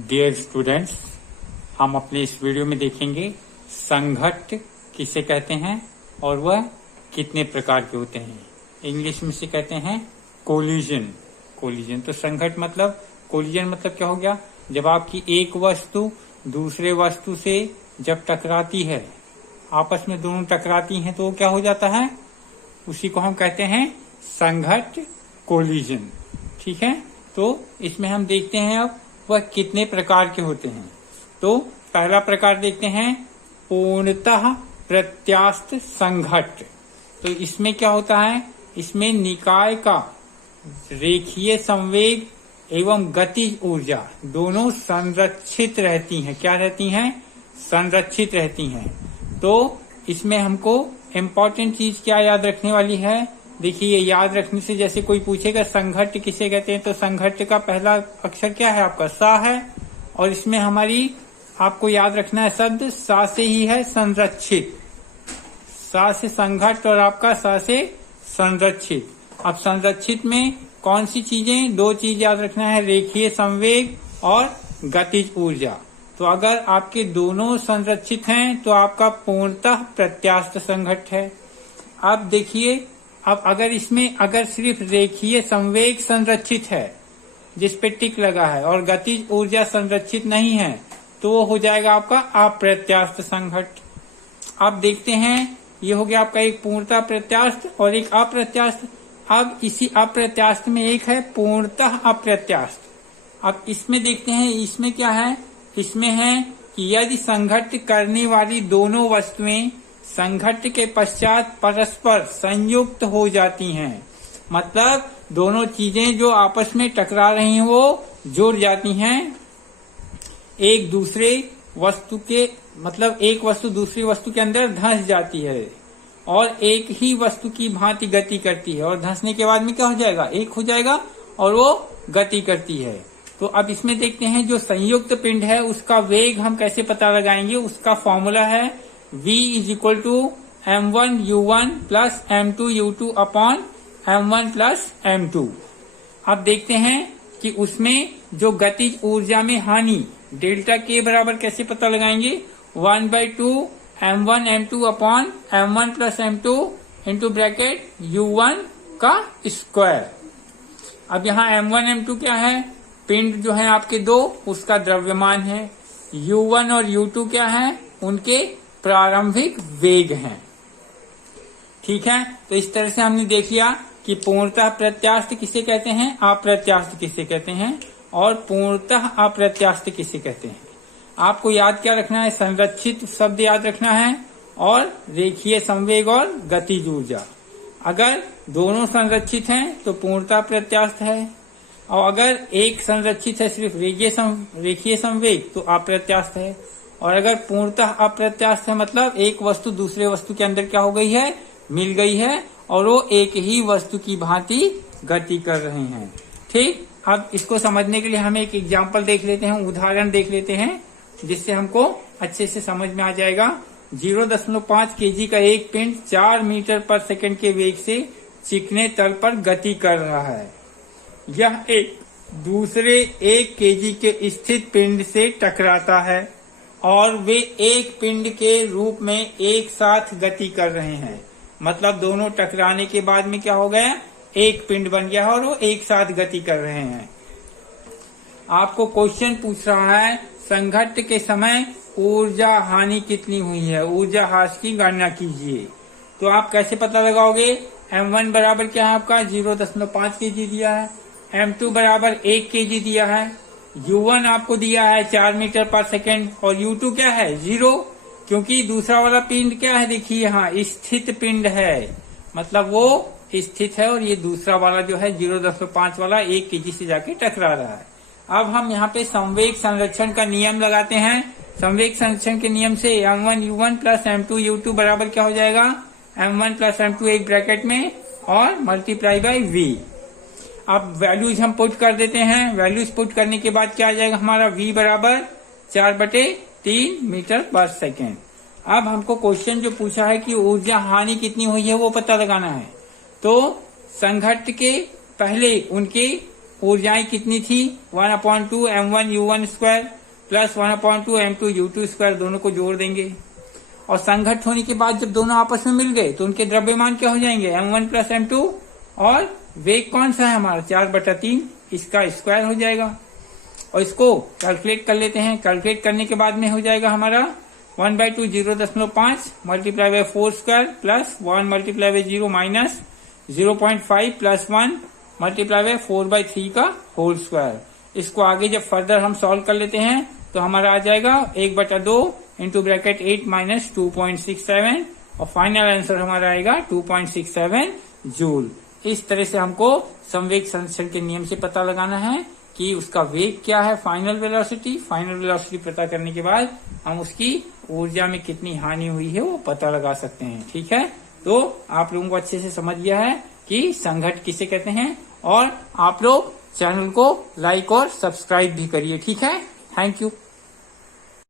Dear students, हम अपने इस वीडियो में देखेंगे संघट्ट किसे कहते हैं और वह कितने प्रकार के होते हैं। इंग्लिश में से कहते हैं कोलिजन। कोलिजन तो संघट्ट मतलब, कोलिजन मतलब क्या हो गया, जब आपकी एक वस्तु दूसरे वस्तु से जब टकराती है, आपस में दोनों टकराती हैं, तो वो क्या हो जाता है, उसी को हम कहते हैं संघट्ट कोलिजन। ठीक है, तो इसमें हम देखते हैं अब वह कितने प्रकार के होते हैं। तो पहला प्रकार देखते हैं पूर्णतः प्रत्यास्थ संघट्ट। तो इसमें क्या होता है, इसमें निकाय का रेखीय संवेग एवं गतिज ऊर्जा दोनों संरक्षित रहती हैं। क्या रहती हैं? संरक्षित रहती हैं। तो इसमें हमको इम्पोर्टेंट चीज क्या याद रखने वाली है, देखिए याद रखने से, जैसे कोई पूछेगा संघट्ट किसे कहते हैं, तो संघट्ट का पहला अक्षर क्या है आपका, सा है, और इसमें हमारी आपको याद रखना है शब्द सा से ही है, संरक्षित। सा से संघट्ट और आपका सा से संरक्षित। अब संरक्षित में कौन सी चीजें, दो चीज याद रखना है, रेखीय संवेग और गतिज ऊर्जा। तो अगर आपके दोनों संरक्षित हैं तो आपका पूर्णतः प्रत्यास्थ संघट्ट है। अब देखिए, अब अगर इसमें अगर सिर्फ रेखीय संवेग संरक्षित है जिस पे टिक लगा है और गतिज ऊर्जा संरक्षित नहीं है, तो वो हो जाएगा आपका अप्रत्यास्थ संघट्ट। अब देखते हैं, ये हो गया आपका एक पूर्णतः प्रत्यास्थ और एक अप्रत्यास्थ। अब इसी अप्रत्यास्थ में एक है पूर्णतः अप्रत्यास्थ। अब इसमें देखते हैं, इसमें क्या है, इसमें है कि यदि संघट्ट करने वाली दोनों वस्तुएं संघट्ट के पश्चात परस्पर संयुक्त हो जाती हैं, मतलब दोनों चीजें जो आपस में टकरा रही हैं वो जुड़ जाती हैं एक दूसरे वस्तु के, मतलब एक वस्तु दूसरी वस्तु के अंदर धंस जाती है और एक ही वस्तु की भांति गति करती है, और धंसने के बाद में क्या हो जाएगा, एक हो जाएगा और वो गति करती है। तो अब इसमें देखते हैं जो संयुक्त पिंड है उसका वेग हम कैसे पता लगाएंगे। उसका फॉर्मूला है v is equal to m1u1 plus m2u2 upon m1 plus m2। अब देखते हैं कि उसमें जो गतिज ऊर्जा में हानि डेल्टा के बराबर कैसे पता लगाएंगे, 1/2 m1 m2 upon m1 plus m2 into bracket u1 का स्क्वायर। अब यहाँ m1 m2 क्या है, पिंड जो है आपके दो, उसका द्रव्यमान है। u1 और u2 क्या है, उनके प्रारंभिक वेग हैं। ठीक है, तो इस तरह से हमने देख लिया कि पूर्णतः प्रत्यास्थ किसे कहते हैं, अप्रत्यास्थ किसे कहते हैं, और पूर्णतः अप्रत्यास्थ किसे कहते हैं। आपको याद क्या रखना है, संरक्षित शब्द याद रखना है और रेखीय संवेग और गतिज ऊर्जा। अगर दोनों संरक्षित हैं तो पूर्णतः प्रत्यास्थ है, और अगर एक संरक्षित है सिर्फ रेखीय संवेग तो अप्रत्यास्थ है, और अगर पूर्णतः अप्रत्यास्थ है मतलब एक वस्तु दूसरे वस्तु के अंदर क्या हो गई है, मिल गई है, और वो एक ही वस्तु की भांति गति कर रहे हैं। ठीक, अब इसको समझने के लिए हम एक एग्जांपल देख लेते हैं, उदाहरण देख लेते हैं, जिससे हमको अच्छे से समझ में आ जाएगा। 0.5 kg का एक पिंड 4 मीटर पर सेकंड के वेग से चिकने तल पर गति कर रहा है। यह एक दूसरे 1 kg के स्थित पिंड से टकराता है और वे एक पिंड के रूप में एक साथ गति कर रहे हैं, मतलब दोनों टकराने के बाद में क्या हो गया, एक पिंड बन गया है और वो एक साथ गति कर रहे हैं। आपको क्वेश्चन पूछ रहा है संघट्ट के समय ऊर्जा हानि कितनी हुई है, ऊर्जा ह्रास की गणना कीजिए। तो आप कैसे पता लगाओगे, m1 बराबर क्या है आपका 0.5 kg दिया है, m2 बराबर 1 kg दिया है, u1 आपको दिया है 4 मीटर पर सेकेंड, और u2 क्या है 0, क्योंकि दूसरा वाला पिंड क्या है, देखिए यहाँ स्थित पिंड है, मतलब वो स्थित है, और ये दूसरा वाला जो है 0.5 वाला 1 kg से जाके टकरा रहा है। अब हम यहाँ पे संवेग संरक्षण का नियम लगाते हैं। संवेग संरक्षण के नियम से m1u1 प्लस m2u2 बराबर क्या हो जाएगा, m1 प्लस m2 एक ब्रैकेट में और मल्टीप्लाई बाई v। अब वैल्यूज हम पुट कर देते हैं। वैल्यूज पुट करने के बाद क्या आ जाएगा हमारा, v बराबर 4/3 मीटर पर सेकेंड। अब हमको क्वेश्चन जो पूछा है कि ऊर्जा हानि कितनी हुई है वो पता लगाना है। तो संघट्ट के पहले उनके ऊर्जाएं कितनी थी 1/2 m1u1 square plus 1/2 m2 u2 square, दोनों को जोड़ देंगे और संघट्ट होने के बाद जब दोनों आपस में मिल गए तो उनके द्रव्यमान क्या हो जाएंगे m1 प्लस m2 और वेग कौन सा है हमारा 4/3, इसका स्क्वायर हो जाएगा। और इसको कैलकुलेट कर लेते हैं। कैलकुलेट करने के बाद में हो जाएगा हमारा 1/2 0.5 multiply by 4 square plus 1 multiply by 0 minus 0.5 plus 1 multiply by 4/3 का होल स्क्वायर। इसको आगे जब फर्दर हम सॉल्व कर लेते हैं तो हमारा आ जाएगा 1/2 इंटू ब्रैकेट 8 माइनस 2.67 और फाइनल आंसर हमारा आएगा 2.67 जूल। इस तरह से हमको संवेग संरक्षण के नियम से पता लगाना है कि उसका वेग क्या है, फाइनल वेलोसिटी। फाइनल वेलोसिटी पता करने के बाद हम उसकी ऊर्जा में कितनी हानि हुई है वो पता लगा सकते हैं। ठीक है, तो आप लोगों को अच्छे से समझ गया है कि संघट्ट किसे कहते हैं और आप लोग चैनल को लाइक और सब्सक्राइब भी करिए। ठीक है, थैंक यू।